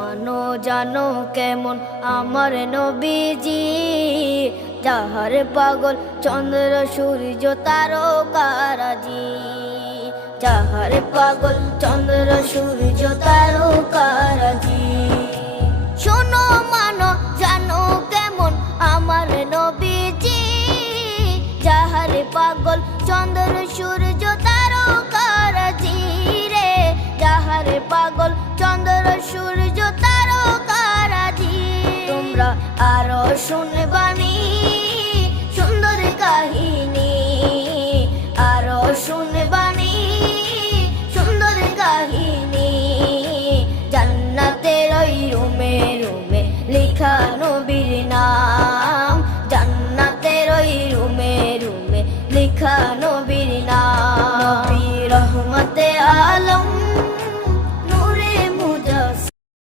মানো জানো কেমন আমার নবীজি, যাহার পাগল চন্দ্র সূর্য তারকারাজি, যাহার পাগল চন্দ্র সূর্য তারকারাজি। শোনো মানো জানো কেমন আমার নবীজি, যাহার পাগল চন্দ্র সূর্য তারকারাজি রে, যাহার পাগল চন্দ্র সূর্য তারকারাজি। তোমরা আরো শুনে